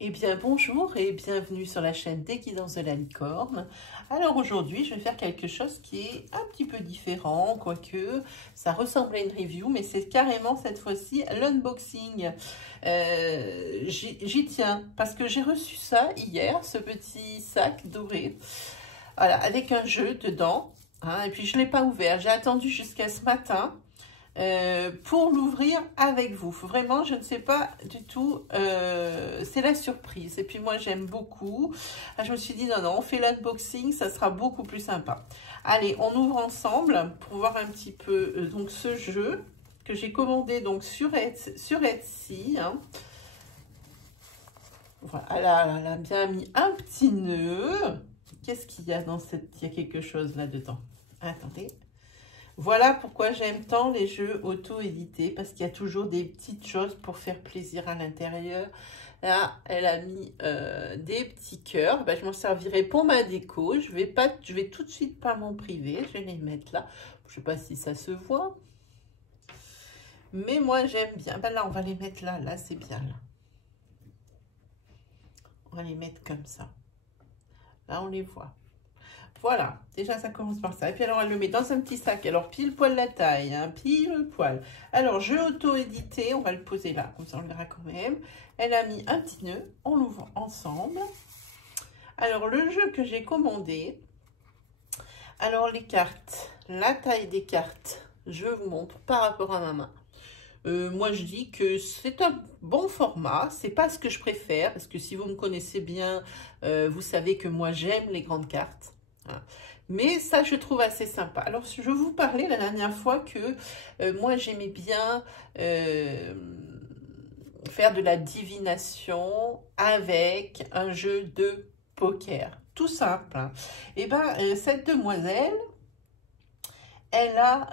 Eh bien bonjour et bienvenue sur la chaîne des Guidances de la Licorne. Alors aujourd'hui je vais faire quelque chose qui est un petit peu différent, quoique ça ressemble à une review, mais c'est carrément cette fois-ci l'unboxing. J'y tiens parce que j'ai reçu ça hier, ce petit sac doré, voilà, avec un jeu dedans, hein, et puis je ne l'ai pas ouvert, j'ai attendu jusqu'à ce matin. Pour l'ouvrir avec vous. Vraiment, je ne sais pas du tout, c'est la surprise. Et puis moi, j'aime beaucoup. Je me suis dit, non, on fait l'unboxing, ça sera beaucoup plus sympa. Allez, on ouvre ensemble pour voir un petit peu donc ce jeu que j'ai commandé donc sur Etsy. Hein. Voilà, elle a bien mis un petit nœud. Qu'est-ce qu'il y a dans cette... Il y a quelque chose là-dedans. Attendez. Voilà pourquoi j'aime tant les jeux auto-édités, parce qu'il y a toujours des petites choses pour faire plaisir à l'intérieur. Là, elle a mis des petits cœurs. Ben, je m'en servirai pour ma déco. Je vais tout de suite pas m'en priver. Je vais les mettre là. Je ne sais pas si ça se voit. Mais moi, j'aime bien. Ben là, on va les mettre là. Là, c'est bien. Là. On va les mettre comme ça. Là, on les voit. Voilà, déjà ça commence par ça. Et puis alors elle le met dans un petit sac, alors pile poil la taille, hein, pile poil. Alors jeu auto-édité, on va le poser là, comme ça on le verra quand même. Elle a mis un petit nœud, on l'ouvre ensemble. Alors le jeu que j'ai commandé, alors les cartes, la taille des cartes, je vous montre par rapport à ma main. Moi je dis que c'est un bon format, c'est pas ce que je préfère, parce que si vous me connaissez bien, vous savez que moi j'aime les grandes cartes. Mais ça, je trouve assez sympa. Alors, je vous parlais la dernière fois que moi, j'aimais bien faire de la divination avec un jeu de poker. Tout simple. Hein. Et bien, cette demoiselle, elle a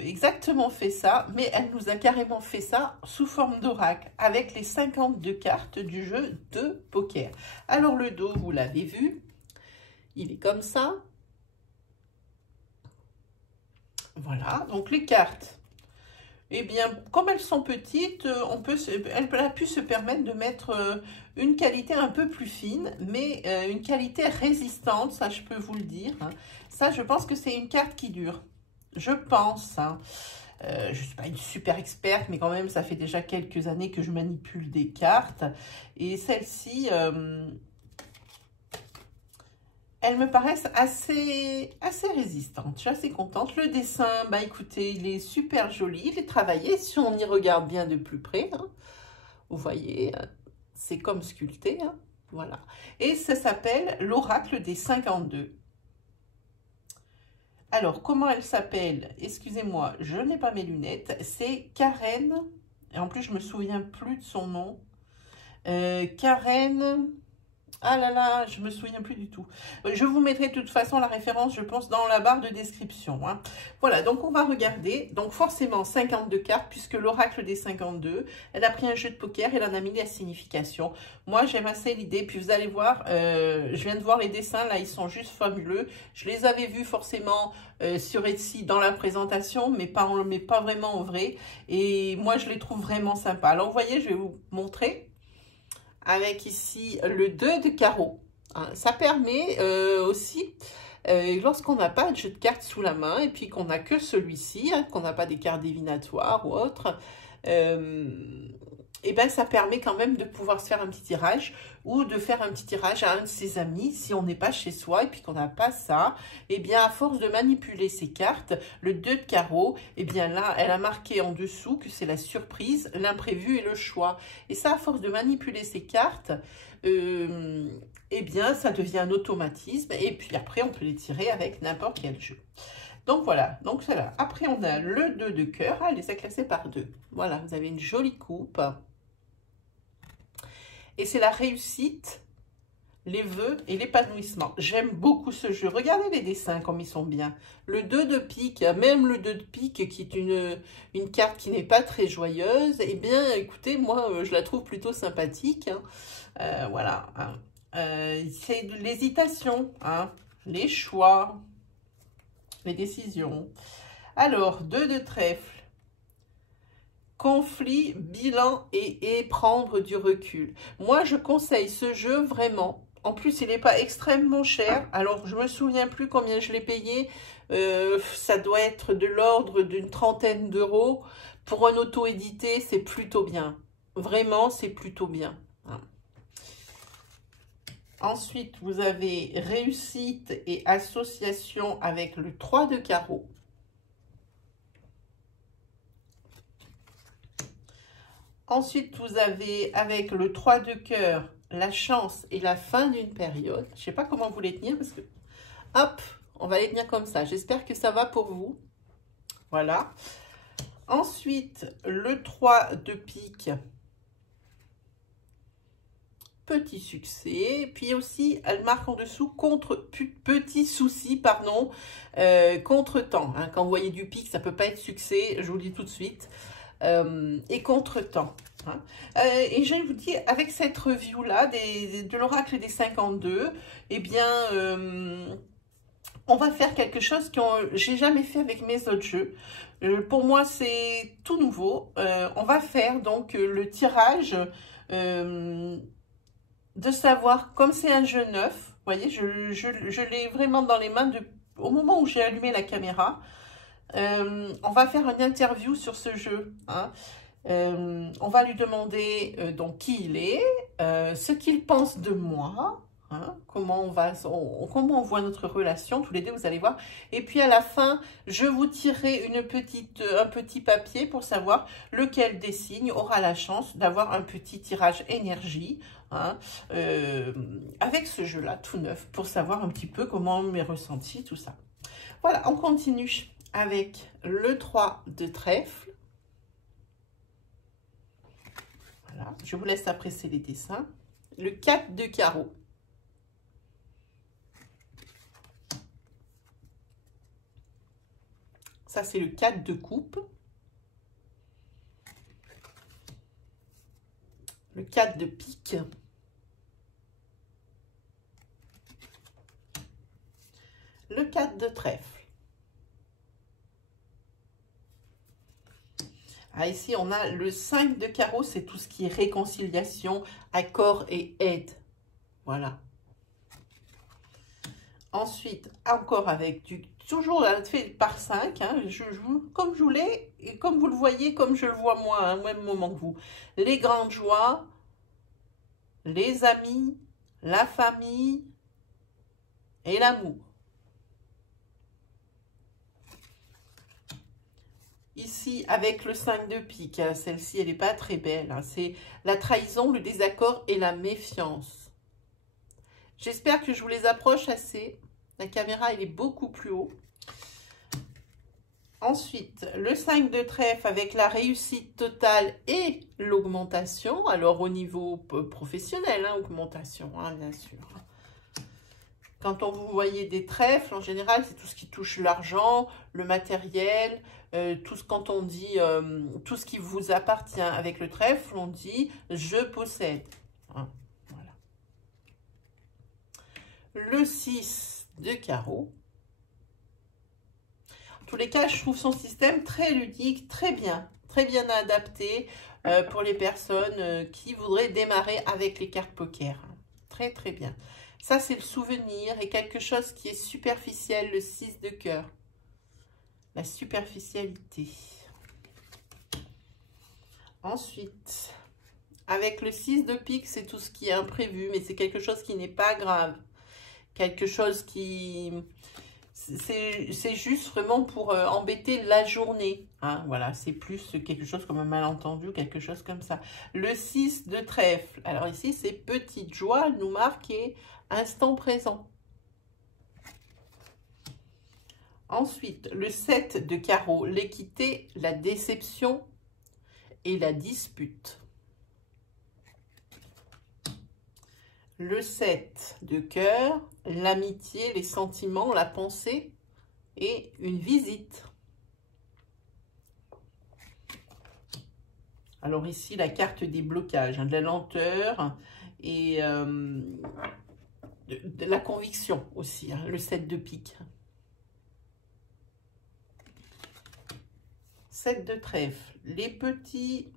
exactement fait ça, mais elle nous a carrément fait ça sous forme d'oracle, avec les 52 cartes du jeu de poker. Alors, le dos, vous l'avez vu. Il est comme ça. Voilà, donc les cartes, eh bien, comme elles sont petites, elle a pu se permettre de mettre une qualité un peu plus fine, mais une qualité résistante, ça je peux vous le dire. Hein. Ça, je pense que c'est une carte qui dure. Je pense. Hein. Je ne suis pas une super experte, mais quand même, ça fait déjà quelques années que je manipule des cartes. Et celle-ci... elles me paraissent assez résistantes. Je suis assez contente. Le dessin, bah écoutez, il est super joli. Il est travaillé. Si on y regarde bien de plus près, hein, vous voyez, c'est comme sculpté. Hein, voilà. Et ça s'appelle l'Oracle des 52. Alors, comment elle s'appelle? Excusez-moi, je n'ai pas mes lunettes. C'est Karen. Et en plus, je me souviens plus de son nom. Karen... Ah là là, je me souviens plus du tout. Je vous mettrai de toute façon la référence, je pense, dans la barre de description. Hein. Voilà, donc on va regarder. Donc forcément 52 cartes, puisque l'oracle des 52, elle a pris un jeu de poker et elle en a mis la signification. Moi, j'aime assez l'idée. Puis vous allez voir, je viens de voir les dessins, là, ils sont juste fabuleux. Je les avais vus forcément sur Etsy dans la présentation, mais pas vraiment en vrai. Et moi, je les trouve vraiment sympas. Alors, vous voyez, je vais vous montrer. Avec ici le 2 de carreau. Hein. Ça permet aussi, lorsqu'on n'a pas de jeu de cartes sous la main et puis qu'on n'a que celui-ci, hein, qu'on n'a pas des cartes divinatoires ou autres, et ben ça permet quand même de pouvoir se faire un petit tirage ou de faire un petit tirage à un de ses amis si on n'est pas chez soi et puis qu'on n'a pas ça. Et bien à force de manipuler ces cartes, le 2 de carreau, et bien là elle a marqué en dessous que c'est la surprise, l'imprévu et le choix. Et ça, à force de manipuler ces cartes, eh bien ça devient un automatisme et puis après on peut les tirer avec n'importe quel jeu. Donc voilà, donc c'est là. Après on a le 2 de cœur, elle les a classés par 2. Voilà, vous avez une jolie coupe. Et c'est la réussite, les vœux et l'épanouissement. J'aime beaucoup ce jeu. Regardez les dessins comme ils sont bien. Le 2 de pique, même le 2 de pique qui est une carte qui n'est pas très joyeuse, eh bien écoutez, moi je la trouve plutôt sympathique. Hein. Voilà. Hein. C'est de l'hésitation, hein. Les choix, les décisions. Alors, 2 de trèfle. conflit, bilan et prendre du recul. Moi, je conseille ce jeu vraiment. En plus, il n'est pas extrêmement cher. Alors, je me souviens plus combien je l'ai payé. Ça doit être de l'ordre d'une trentaine d'euros. Pour un auto-édité, c'est plutôt bien. Vraiment, c'est plutôt bien. Ensuite, vous avez réussite et association avec le 3 de carreau. Ensuite, vous avez avec le 3 de cœur, la chance et la fin d'une période. Je ne sais pas comment vous les tenir parce que, hop, on va les tenir comme ça. J'espère que ça va pour vous. Voilà. Ensuite, le 3 de pique. Petit succès. Puis aussi, elle marque en dessous contre petit souci, pardon, contre-temps. Hein. Quand vous voyez du pic, ça peut pas être succès, je vous le dis tout de suite. Et contre-temps. Hein. Et je vous dis, avec cette review-là, de l'oracle des 52, eh bien, on va faire quelque chose que j'ai jamais fait avec mes autres jeux. Pour moi, c'est tout nouveau. On va faire donc le tirage de savoir, comme c'est un jeu neuf, vous voyez, je l'ai vraiment dans les mains au moment où j'ai allumé la caméra. On va faire une interview sur ce jeu. Hein. On va lui demander donc qui il est, ce qu'il pense de moi, hein, comment on voit notre relation, tous les deux, vous allez voir. Et puis à la fin, je vous tirerai un petit papier pour savoir lequel des signes aura la chance d'avoir un petit tirage énergie. Hein, avec ce jeu-là, tout neuf, pour savoir un petit peu comment m'est ressenti, tout ça. Voilà, on continue avec le 3 de trèfle. Voilà, je vous laisse apprécier les dessins. Le 4 de carreau. Ça, c'est le 4 de coupe. Le 4 de pique. Le 4 de trèfle. Ah, ici, on a le 5 de carreau, c'est tout ce qui est réconciliation, accord et aide. Voilà. Ensuite, encore avec toujours fait par 5, hein, comme je voulais, et comme vous le voyez, comme je le vois moi, hein, au même moment que vous. Les grandes joies, les amis, la famille et l'amour. Ici, avec le 5 de pique, hein, celle-ci, elle n'est pas très belle. Hein, c'est la trahison, le désaccord et la méfiance. J'espère que je vous les approche assez. La caméra, elle est beaucoup plus haut. Ensuite, le 5 de trèfle avec la réussite totale et l'augmentation. Alors, au niveau professionnel, hein, augmentation, hein, bien sûr. Quand vous voyez des trèfles, en général, c'est tout ce qui touche l'argent, le matériel, quand on dit tout ce qui vous appartient. Avec le trèfle, on dit « je possède hein, ». Voilà. Le 6 de carreau. En tous les cas, je trouve son système très ludique, très bien adapté pour les personnes qui voudraient démarrer avec les cartes poker. Très, très bien. Ça, c'est le souvenir et quelque chose qui est superficiel, le 6 de cœur. La superficialité. Ensuite, avec le 6 de pique, c'est tout ce qui est imprévu, mais c'est quelque chose qui n'est pas grave. Quelque chose qui... C'est juste vraiment pour embêter la journée. Hein, voilà, c'est plus quelque chose comme un malentendu, quelque chose comme ça. Le 6 de trèfle. Alors ici, c'est petite joie, nous marquer instant présent. Ensuite, le 7 de carreau, l'équité, la déception et la dispute. Le 7 de cœur, l'amitié, les sentiments, la pensée et une visite. Alors ici, la carte des blocages, hein, de la lenteur et de la conviction aussi, hein, le 7 de pique. 7 de trèfle. Les petits,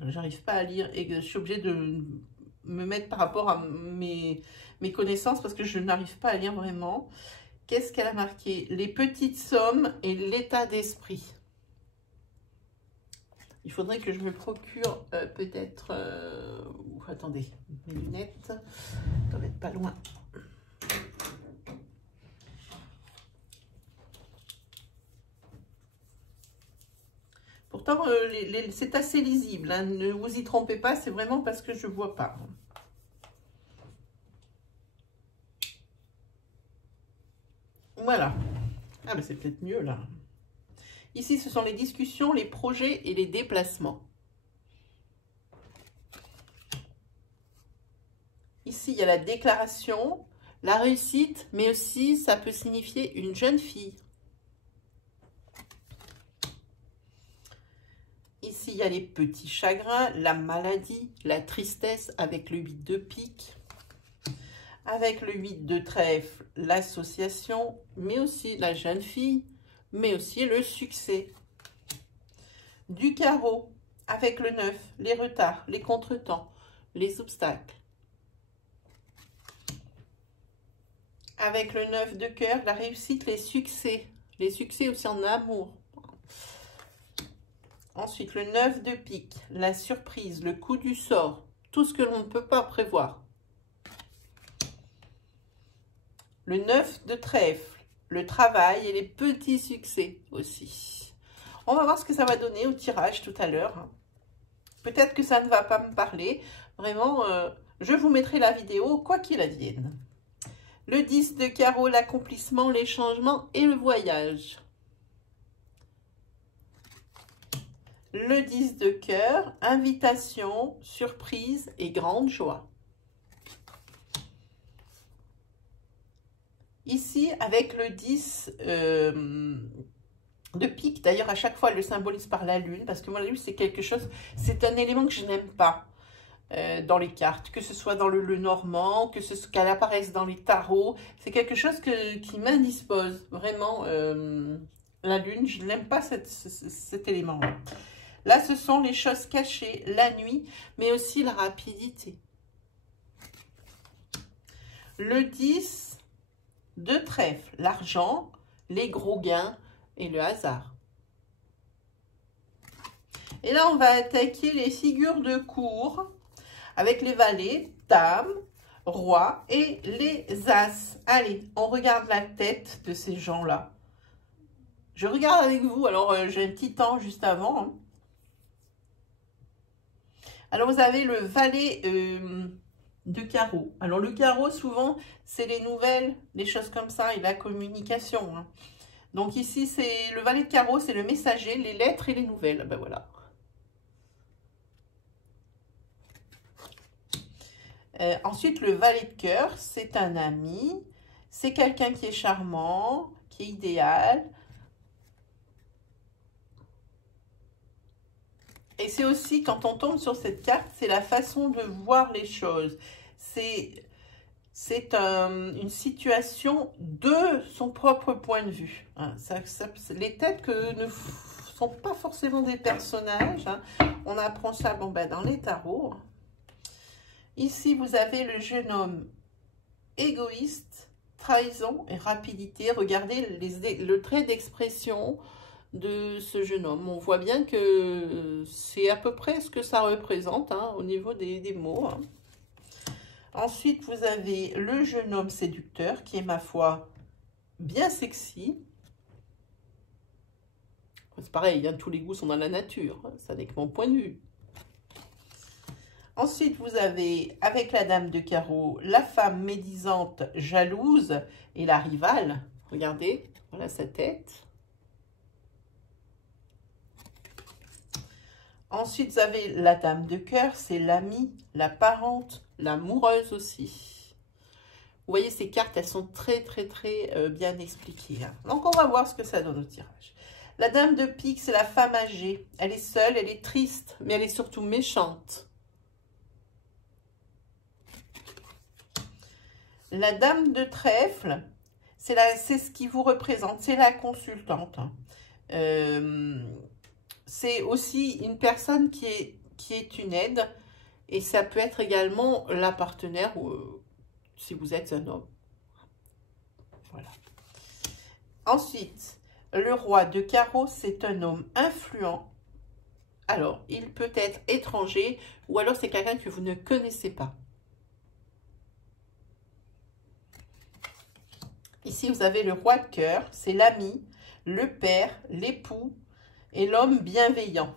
j'arrive pas à lire et je suis obligée de me mettre par rapport à mes connaissances parce que je n'arrive pas à lire vraiment. Qu'est-ce qu'elle a marqué? Les petites sommes et l'état d'esprit. Il faudrait que je me procure peut-être... attendez, mes lunettes doivent être pas loin. Pourtant, c'est assez lisible, hein. Ne vous y trompez pas, c'est vraiment parce que je ne vois pas. Voilà. Ah, ben c'est peut-être mieux, là. Ici, ce sont les discussions, les projets et les déplacements. Ici, il y a la déclaration, la réussite, mais aussi, ça peut signifier une jeune fille. Ici, il y a les petits chagrins, la maladie, la tristesse avec le 8 de pique. Avec le 8 de trèfle, l'association, mais aussi la jeune fille, mais aussi le succès. Du carreau, avec le 9, les retards, les contretemps, les obstacles. Avec le 9 de cœur, la réussite, les succès aussi en amour. Ensuite, le 9 de pique, la surprise, le coup du sort, tout ce que l'on ne peut pas prévoir. Le 9 de trèfle, le travail et les petits succès aussi. On va voir ce que ça va donner au tirage tout à l'heure. Peut-être que ça ne va pas me parler. Vraiment, je vous mettrai la vidéo, quoi qu'il advienne. Le 10 de carreau, l'accomplissement, les changements et le voyage. Le 10 de cœur, invitation, surprise et grande joie. Ici, avec le 10 de pique, d'ailleurs, à chaque fois, elle le symbolise par la lune, parce que moi, la lune, c'est quelque chose, c'est un élément que je n'aime pas dans les cartes, que ce soit dans le Normand, qu'elle apparaisse dans les tarots, c'est quelque chose qui m'indispose, vraiment, la lune, je n'aime pas cet élément-là. Là, ce sont les choses cachées, la nuit, mais aussi la rapidité. Le 10 de trèfle, l'argent, les gros gains et le hasard. Et là, on va attaquer les figures de cour avec les valets, dames, rois et les as. Allez, on regarde la tête de ces gens-là. Je regarde avec vous, alors j'ai un petit temps juste avant, hein. Alors, vous avez le valet de carreau. Alors, le carreau, souvent, c'est les nouvelles, les choses comme ça, et la communication, hein. Donc, ici, c'est le valet de carreau, c'est le messager, les lettres et les nouvelles. Ben voilà. Ensuite, le valet de cœur, c'est un ami. C'est quelqu'un qui est charmant, qui est idéal. Et c'est aussi, quand on tombe sur cette carte, c'est la façon de voir les choses. C'est une situation de son propre point de vue, hein. Les têtes ne sont pas forcément des personnages, hein. On apprend ça dans les tarots. Ici, vous avez le jeune homme égoïste, trahison et rapidité. Regardez le trait d'expression de ce jeune homme. On voit bien que c'est à peu près ce que ça représente, hein, au niveau des mots, hein. Ensuite, vous avez le jeune homme séducteur qui est, ma foi, bien sexy. C'est pareil, hein, tous les goûts sont dans la nature, hein, ça n'est que mon point de vue. Ensuite, vous avez, avec la dame de carreau, la femme médisante, jalouse et la rivale. Regardez, voilà sa tête. Ensuite, vous avez la dame de cœur, c'est l'amie, la parente, l'amoureuse aussi. Vous voyez, ces cartes, elles sont très bien expliquées, hein. Donc, on va voir ce que ça donne au tirage. La dame de pique, c'est la femme âgée. Elle est seule, elle est triste, mais elle est surtout méchante. La dame de trèfle, c'est ce qui vous représente, c'est la consultante, hein. c'est aussi une personne qui est une aide. Et ça peut être également la partenaire ou si vous êtes un homme. Voilà. Ensuite, le roi de carreau, c'est un homme influent. Alors, il peut être étranger ou alors c'est quelqu'un que vous ne connaissez pas. Ici, vous avez le roi de cœur, c'est l'ami, le père, l'époux et l'homme bienveillant.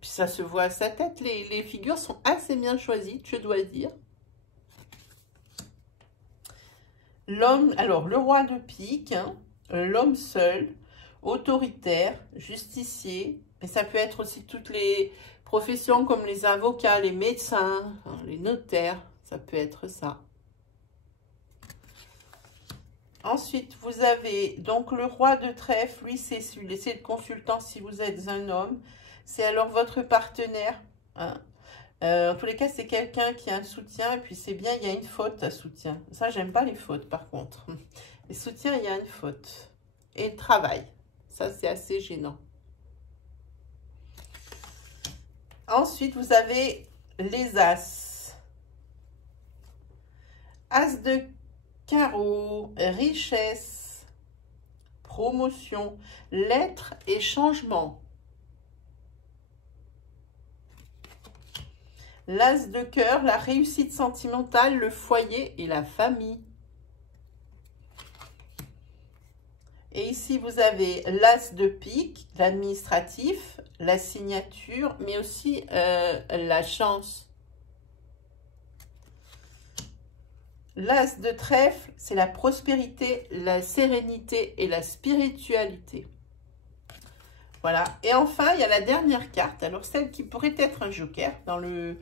Puis ça se voit à sa tête, les figures sont assez bien choisies, je dois dire. L'homme, alors le roi de pique, hein, l'homme seul, autoritaire, justicier, mais ça peut être aussi toutes les professions comme les avocats, les médecins, hein, les notaires, ça peut être ça. Ensuite, vous avez donc le roi de trèfle, lui c'est le consultant si vous êtes un homme. C'est alors votre partenaire. Hein. En tous les cas, c'est quelqu'un qui a un soutien. Et puis, c'est bien, il y a une faute à soutien. Ça, j'aime pas les fautes, par contre. Les soutiens, il y a une faute. Et le travail. Ça, c'est assez gênant. Ensuite, vous avez les as. As de carreau, richesse, promotion, lettres et changement. L'as de cœur, la réussite sentimentale, le foyer et la famille. Et ici, vous avez l'as de pique, l'administratif, la signature, mais aussi la chance. L'as de trèfle, c'est la prospérité, la sérénité et la spiritualité. Voilà. Et enfin, il y a la dernière carte. Alors, celle qui pourrait être un joker dans le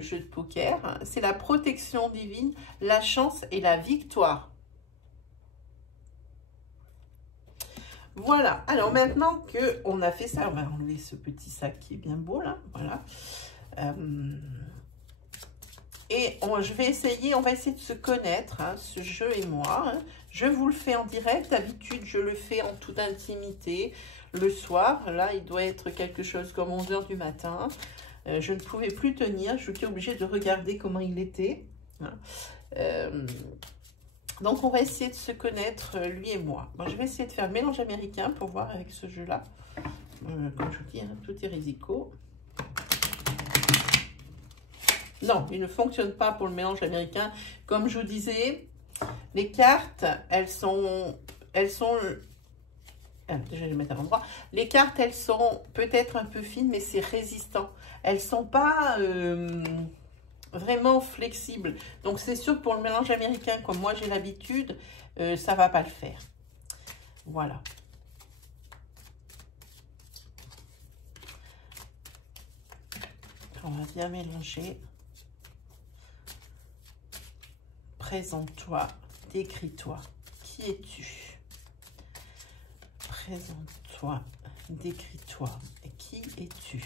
jeu de poker, c'est la protection divine, la chance et la victoire. Voilà. Alors, maintenant qu'on a fait ça, on va enlever ce petit sac qui est bien beau, là. Voilà. Et je vais essayer, on va essayer de se connaître, hein, ce jeu et moi. Hein. Je vous le fais en direct. D'habitude, je le fais en toute intimité. Le soir, là, il doit être quelque chose comme 11 h du matin. Je ne pouvais plus tenir. Je suis obligée de regarder comment il était. Hein. Donc, on va essayer de se connaître, lui et moi. Moi, je vais essayer de faire le mélange américain pour voir avec ce jeu-là. Comme je vous dis, hein, tout est risico. Non, il ne fonctionne pas pour le mélange américain. Comme je vous disais, les cartes, elles sont déjà, je vais les mettre à l'endroit. Les cartes, elles sont peut-être un peu fines, mais c'est résistant. Elles ne sont pas vraiment flexibles. Donc, c'est sûr que pour le mélange américain, comme moi j'ai l'habitude, ça ne va pas le faire. Voilà. On va bien mélanger. Présente-toi, décris-toi. Qui es-tu? Présente-toi, décris-toi. Qui es-tu?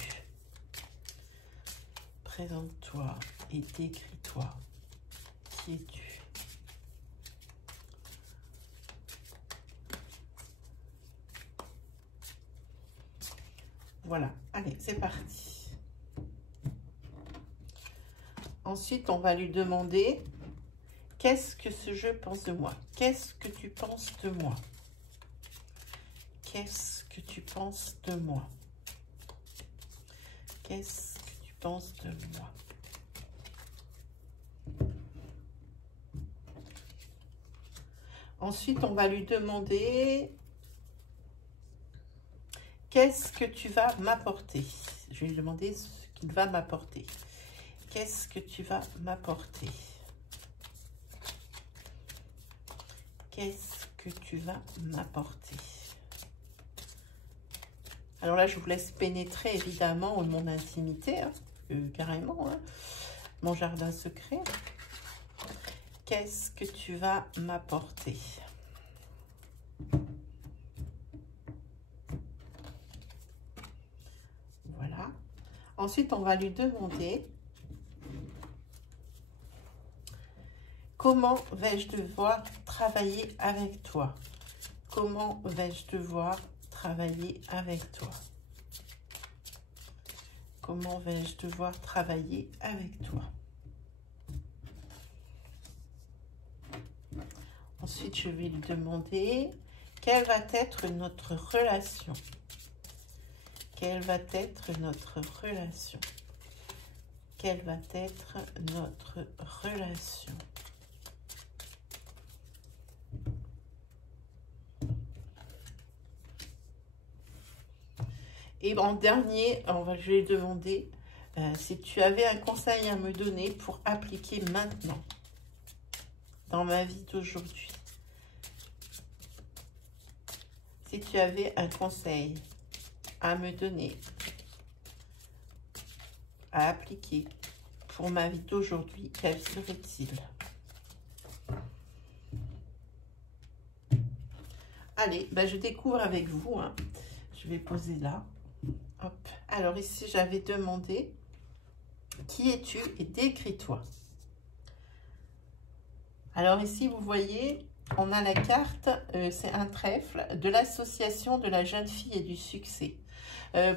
Présente-toi et décris-toi. Qui es-tu? Voilà, allez, c'est parti. Ensuite, on va lui demander... Qu'est-ce que ce jeu pense de moi? Qu'est-ce que tu penses de moi? Qu'est-ce que tu penses de moi? Qu'est-ce que tu penses de moi? Ensuite, on va lui demander qu'est-ce que tu vas m'apporter? Je vais lui demander ce qu'il va m'apporter. Qu'est-ce que tu vas m'apporter? Qu'est-ce que tu vas m'apporter? Alors là, je vous laisse pénétrer évidemment mon intimité, hein, carrément, hein, mon jardin secret. Qu'est-ce que tu vas m'apporter? Voilà. Ensuite, on va lui demander comment vais-je devoir travailler avec toi? Comment vais-je devoir travailler avec toi? comment vais-je devoir travailler avec toi? Ensuite, je vais lui demander quelle va être notre relation. Quelle va être notre relation? Quelle va être notre relation? Et en dernier, je vais lui demander si tu avais un conseil à me donner pour appliquer maintenant dans ma vie d'aujourd'hui. Si tu avais un conseil à me donner, à appliquer pour ma vie d'aujourd'hui, quel serait-il? Allez, ben je découvre avec vous. Hein. Je vais poser là. Hop. Alors ici, j'avais demandé qui es-tu et décris-toi. Alors ici, vous voyez, on a la carte, c'est un trèfle de l'association de la jeune fille et du succès.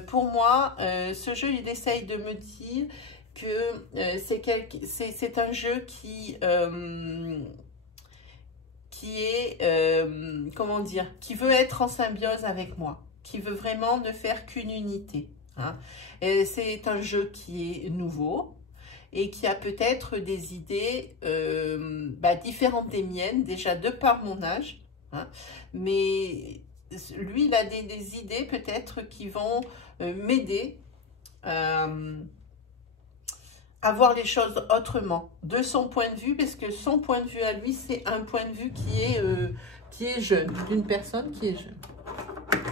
Pour moi, ce jeu, il essaye de me dire que c'est un jeu qui est, comment dire, qui veut être en symbiose avec moi, qui veut vraiment ne faire qu'une unité. Hein. C'est un jeu qui est nouveau et qui a peut-être des idées différentes des miennes, déjà de par mon âge. Hein. Mais lui, il a des idées peut-être qui vont m'aider à voir les choses autrement, de son point de vue, parce que son point de vue à lui, c'est un point de vue qui est jeune, d'une personne qui est jeune.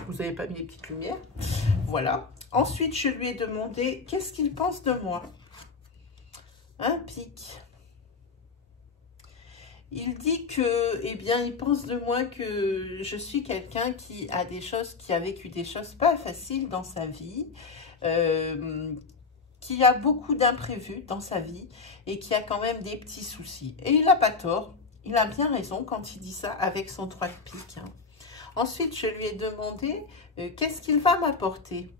Vous n'avez pas mis les petites lumières. Voilà. Ensuite, je lui ai demandé qu'est-ce qu'il pense de moi. Un pic. Il dit que, eh bien, il pense de moi que je suis quelqu'un qui a vécu des choses pas faciles dans sa vie, qui a beaucoup d'imprévus dans sa vie et qui a quand même des petits soucis. Et il n'a pas tort, il a bien raison quand il dit ça avec son 3 de pique. Hein. Ensuite, je lui ai demandé qu'est-ce qu'il va m'apporter.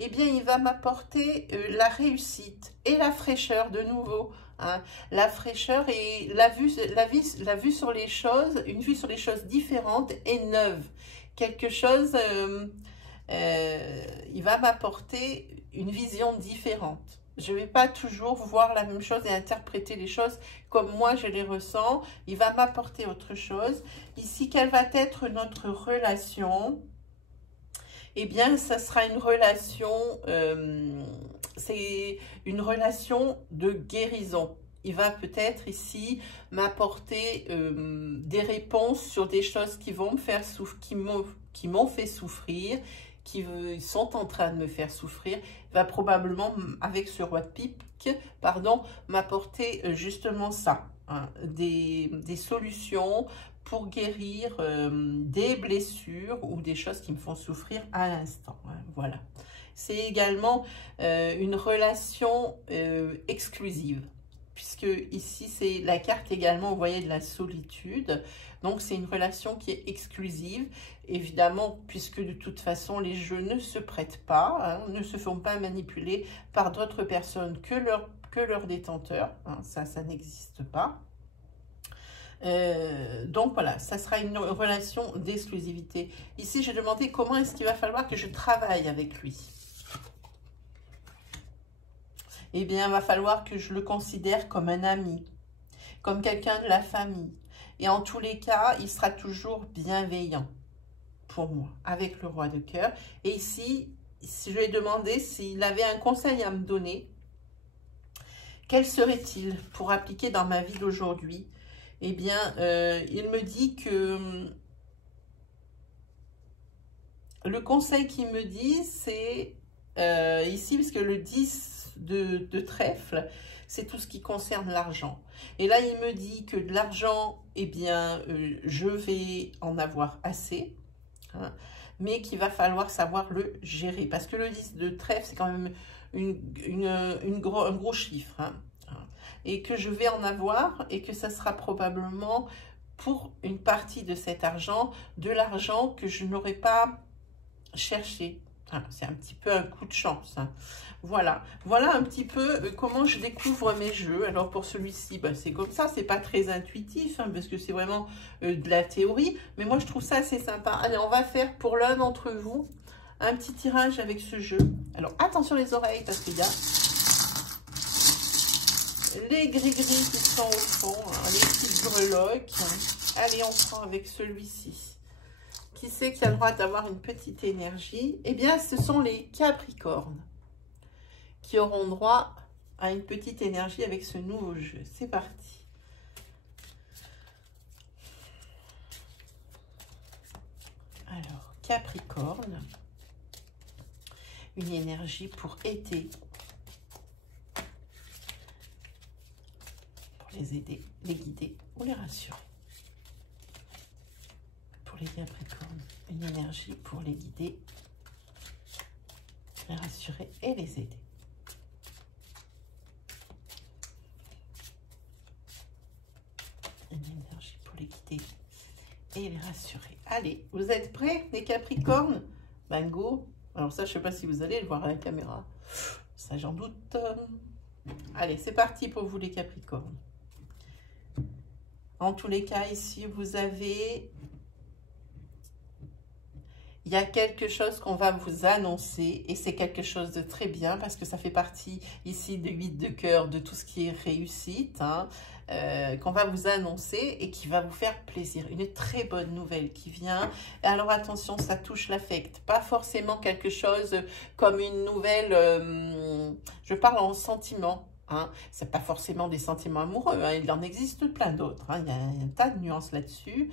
Eh bien, il va m'apporter la réussite et la fraîcheur de nouveau. Hein. La fraîcheur et la vue sur les choses, une vue sur les choses différentes et neuves. Quelque chose, il va m'apporter une vision différente. Je ne vais pas toujours voir la même chose et interpréter les choses comme moi je les ressens. Il va m'apporter autre chose. Ici, quelle va être notre relation? Eh bien, ça sera une relation, c'est une relation de guérison. Il va peut-être ici m'apporter des réponses sur des choses qui vont me faire qui m'ont fait souffrir, qui sont en train de me faire souffrir. Il va probablement, avec ce roi de pique, pardon, m'apporter justement ça, hein, des solutions pour guérir des blessures ou des choses qui me font souffrir à l'instant. Hein, voilà. C'est également une relation exclusive, puisque ici, c'est la carte également, vous voyez, de la solitude. Donc, c'est une relation qui est exclusive, évidemment, puisque de toute façon, les jeux ne se prêtent pas, hein, ne se font pas manipuler par d'autres personnes que leur détenteur. Hein, ça n'existe pas. Donc voilà, ça sera une relation d'exclusivité. Ici, j'ai demandé comment est-ce qu'il va falloir que je travaille avec lui. Eh bien, il va falloir que je le considère comme un ami, comme quelqu'un de la famille. Et en tous les cas, il sera toujours bienveillant pour moi, avec le roi de cœur. Et ici, je lui ai demandé s'il avait un conseil à me donner. Quel serait-il pour appliquer dans ma vie d'aujourd'hui? Eh bien, il me dit que le conseil qu'il me dit, c'est ici, parce que le 10 de trèfle, c'est tout ce qui concerne l'argent. Et là, il me dit que de l'argent, eh bien, je vais en avoir assez, hein, mais qu'il va falloir savoir le gérer. Parce que le 10 de trèfle, c'est quand même un gros chiffre, hein. Et que je vais en avoir et que ça sera probablement pour une partie de cet argent, de l'argent que je n'aurai pas cherché, Ah, c'est un petit peu un coup de chance. Hein. Voilà. Voilà un petit peu comment je découvre mes jeux. Alors pour celui-ci, bah, c'est comme ça. C'est pas très intuitif hein, parce que c'est vraiment de la théorie. Mais moi, je trouve ça assez sympa. Allez, on va faire pour l'un d'entre vous un petit tirage avec ce jeu. Alors attention les oreilles parce qu'il y a les gris-gris qui sont au fond. Hein, les petites breloques. Allez, on prend avec celui-ci. Qui c'est qui a le droit d'avoir une petite énergie? Eh bien, ce sont les Capricornes qui auront droit à une petite énergie avec ce nouveau jeu. C'est parti. Alors, Capricorne, une énergie pour aider, pour les aider, les guider ou les rassurer. Les Capricornes, une énergie pour les guider, les rassurer et les aider. Une énergie pour les guider et les rassurer. Allez, vous êtes prêts les Capricornes? Bango. Alors ça, je ne sais pas si vous allez le voir à la caméra. Ça, j'en doute. Allez, c'est parti pour vous les Capricornes. En tous les cas, ici, vous avez... Il y a quelque chose qu'on va vous annoncer et c'est quelque chose de très bien parce que ça fait partie ici de 8 de cœur, de tout ce qui est réussite, hein, qu'on va vous annoncer et qui va vous faire plaisir. Une très bonne nouvelle qui vient. Alors attention, ça touche l'affect. Pas forcément quelque chose comme une nouvelle, je parle en sentiment. Hein. Ce n'est pas forcément des sentiments amoureux, hein. Il en existe plein d'autres. Hein. Il y a un tas de nuances là-dessus.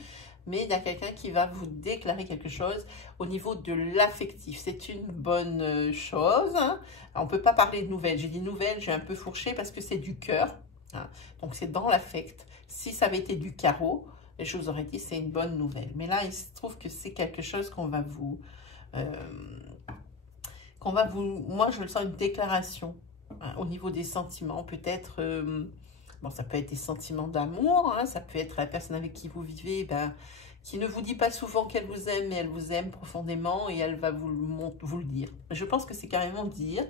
Mais il y a quelqu'un qui va vous déclarer quelque chose au niveau de l'affectif. C'est une bonne chose. Hein. On ne peut pas parler de nouvelles. J'ai dit nouvelles, j'ai un peu fourché parce que c'est du cœur. Hein. Donc, c'est dans l'affect. Si ça avait été du carreau, je vous aurais dit c'est une bonne nouvelle. Mais là, il se trouve que c'est quelque chose qu'on va vous... moi, je le sens une déclaration hein, au niveau des sentiments. Peut-être... bon, ça peut être des sentiments d'amour, hein, ça peut être la personne avec qui vous vivez, ben, qui ne vous dit pas souvent qu'elle vous aime, mais elle vous aime profondément et elle va vous le dire. Je pense que c'est carrément dire.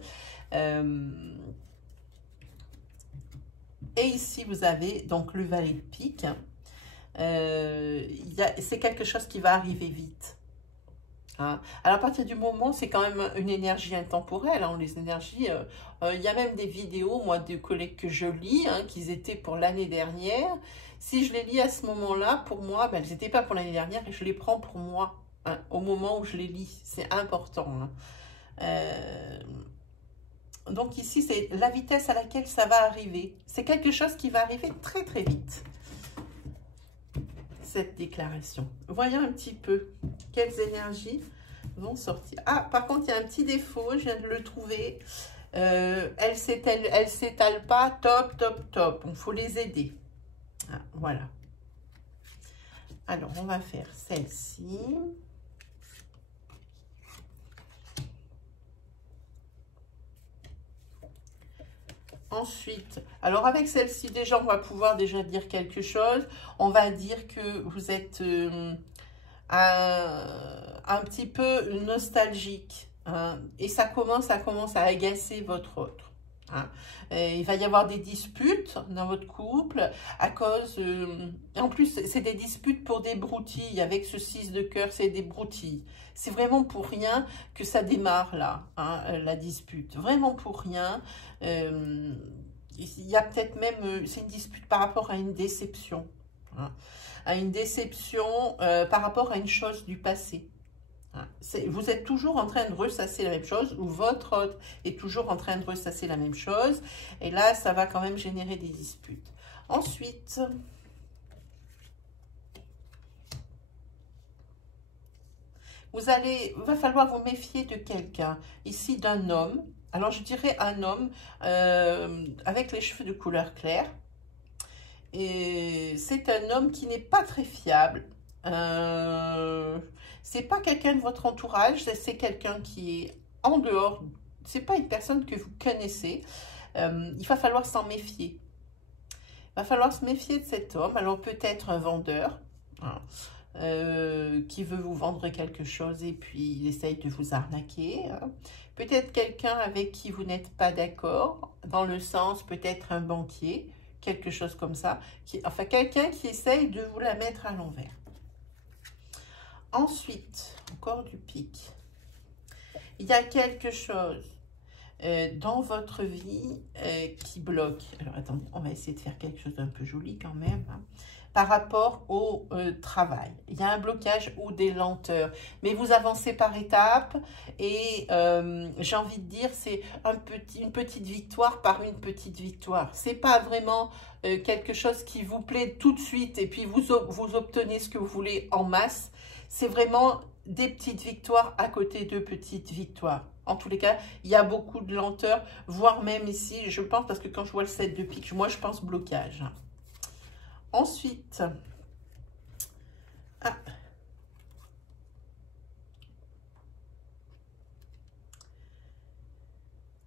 Et ici, vous avez donc le valet de pique. C'est quelque chose qui va arriver vite. Hein. Alors, à partir du moment, c'est quand même une énergie intemporelle. Hein, les énergies, il y a même des vidéos, moi, de collègues que je lis, hein, qui étaient pour l'année dernière. Si je les lis à ce moment-là, pour moi, ben, elles n'étaient pas pour l'année dernière et je les prends pour moi, hein, au moment où je les lis. C'est important. Hein. Donc ici, c'est la vitesse à laquelle ça va arriver. C'est quelque chose qui va arriver très, très vite. Cette déclaration. Voyons un petit peu quelles énergies vont sortir. Ah, par contre, il y a un petit défaut, je viens de le trouver. Elle s'étale pas, top, top, top. Il faut les aider. Ah, voilà. Alors, on va faire celle-ci. Ensuite, alors avec celle-ci, déjà, on va pouvoir déjà dire quelque chose. On va dire que vous êtes un petit peu nostalgique. Hein, et ça commence à agacer votre autre. Hein. Il va y avoir des disputes dans votre couple à cause... en plus, c'est des disputes pour des broutilles. Avec ce 6 de cœur, c'est des broutilles. C'est vraiment pour rien que ça démarre là, hein, la dispute. Vraiment pour rien. Il y a peut-être même... c'est une dispute par rapport à une déception. Hein, à une déception par rapport à une chose du passé. Vous êtes toujours en train de ressasser la même chose ou votre autre est toujours en train de ressasser la même chose. Et là, ça va quand même générer des disputes. Ensuite, il va falloir vous méfier de quelqu'un. Ici, d'un homme. Alors, je dirais un homme avec les cheveux de couleur claire. Et c'est un homme qui n'est pas très fiable. C'est pas quelqu'un de votre entourage, c'est quelqu'un qui est en dehors. C'est pas une personne que vous connaissez. Il va falloir s'en méfier. Il va falloir se méfier de cet homme. Alors peut-être un vendeur. Hein. qui veut vous vendre quelque chose et puis il essaye de vous arnaquer. Hein. Peut-être quelqu'un avec qui vous n'êtes pas d'accord, dans le sens peut-être un banquier, quelque chose comme ça. Enfin, quelqu'un qui essaye de vous la mettre à l'envers. Ensuite, encore du pic. Il y a quelque chose dans votre vie qui bloque. Alors, attendez, on va essayer de faire quelque chose d'un peu joli quand même. Hein. Par rapport au travail. Il y a un blocage ou des lenteurs. Mais vous avancez par étapes et j'ai envie de dire, c'est une petite victoire par une petite victoire. C'est pas vraiment quelque chose qui vous plaît tout de suite et puis vous obtenez ce que vous voulez en masse. C'est vraiment des petites victoires à côté de petites victoires. En tous les cas, il y a beaucoup de lenteur, voire même ici, je pense, parce que quand je vois le 7 de pique, moi je pense blocage. Ensuite,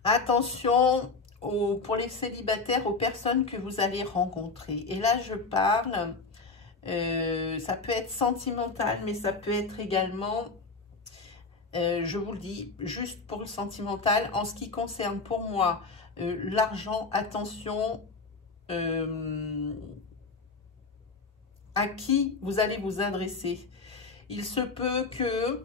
attention pour les célibataires, aux personnes que vous allez rencontrer. Et là, je parle, ça peut être sentimental, mais ça peut être également, je vous le dis, juste pour le sentimental. En ce qui concerne pour moi, l'argent, attention, à qui vous allez vous adresser. Il se peut que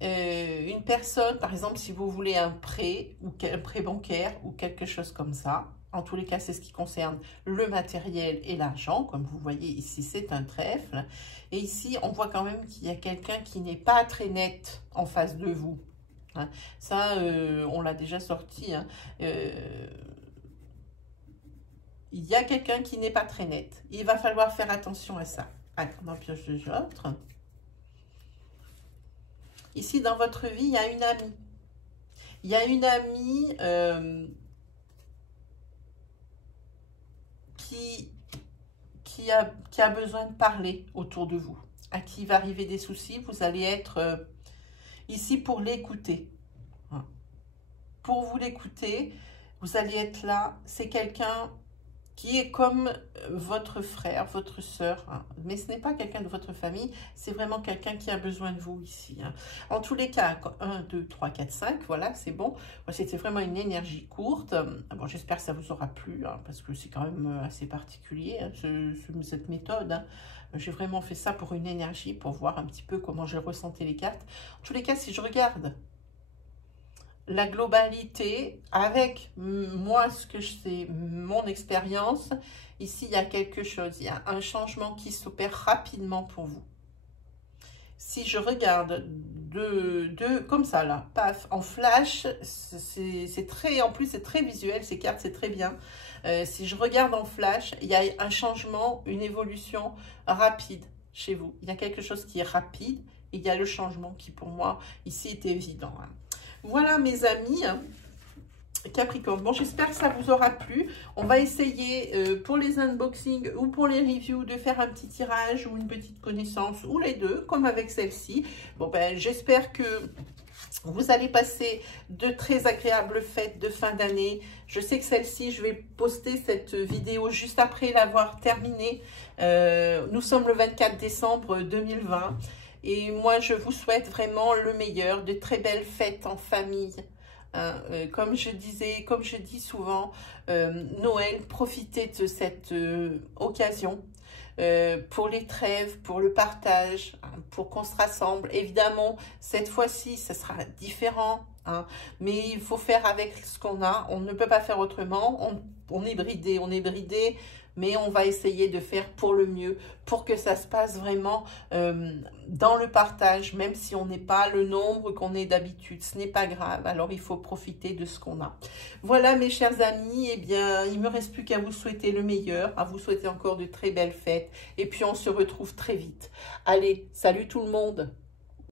une personne, par exemple, si vous voulez un prêt ou un prêt bancaire ou quelque chose comme ça, en tous les cas, c'est ce qui concerne le matériel et l'argent. Comme vous voyez ici, c'est un trèfle. Et ici, on voit quand même qu'il y a quelqu'un qui n'est pas très net en face de vous. Hein. Ça, on l'a déjà sorti. Hein. Il y a quelqu'un qui n'est pas très net. Il va falloir faire attention à ça. Allez, on en pioche deux autres. Ici, dans votre vie, il y a une amie. Il y a une amie qui a besoin de parler autour de vous. À qui va arriver des soucis. Vous allez être ici pour l'écouter. Pour vous l'écouter, vous allez être là. C'est quelqu'un qui est comme votre frère, votre sœur, hein. Mais ce n'est pas quelqu'un de votre famille, c'est vraiment quelqu'un qui a besoin de vous ici. Hein. En tous les cas, 1, 2, 3, 4, 5, voilà, c'est bon. C'était vraiment une énergie courte. Bon, j'espère que ça vous aura plu, hein, parce que c'est quand même assez particulier, hein, cette méthode. Hein. J'ai vraiment fait ça pour une énergie, pour voir un petit peu comment j'ai ressenti les cartes. En tous les cas, si je regarde la globalité, avec moi, ce que je sais, mon expérience, ici, il y a quelque chose, il y a un changement qui s'opère rapidement pour vous. Si je regarde comme ça, là, paf, en flash, c'est très, en plus, c'est très visuel, ces cartes, c'est très bien. Si je regarde en flash, il y a un changement, une évolution rapide chez vous. Il y a quelque chose qui est rapide, et il y a le changement qui, pour moi, ici, est évident. Hein. Voilà mes amis, Capricorne. Bon, j'espère que ça vous aura plu. On va essayer pour les unboxings ou pour les reviews de faire un petit tirage ou une petite connaissance ou les deux, comme avec celle-ci. Bon, ben, j'espère que vous allez passer de très agréables fêtes de fin d'année. Je sais que celle-ci, je vais poster cette vidéo juste après l'avoir terminée. Nous sommes le 24 décembre 2020. Et moi, je vous souhaite vraiment le meilleur, de très belles fêtes en famille. Hein, comme je dis souvent, Noël, profitez de cette occasion pour les trêves, pour le partage, hein, pour qu'on se rassemble. Évidemment, cette fois-ci, ce sera différent. Hein, mais il faut faire avec ce qu'on a. On ne peut pas faire autrement. On est bridé, mais on va essayer de faire pour le mieux, pour que ça se passe vraiment dans le partage, même si on n'est pas le nombre qu'on est d'habitude. Ce n'est pas grave, alors il faut profiter de ce qu'on a. Voilà mes chers amis, eh bien, il ne me reste plus qu'à vous souhaiter le meilleur, à vous souhaiter encore de très belles fêtes, et puis on se retrouve très vite. Allez, salut tout le monde!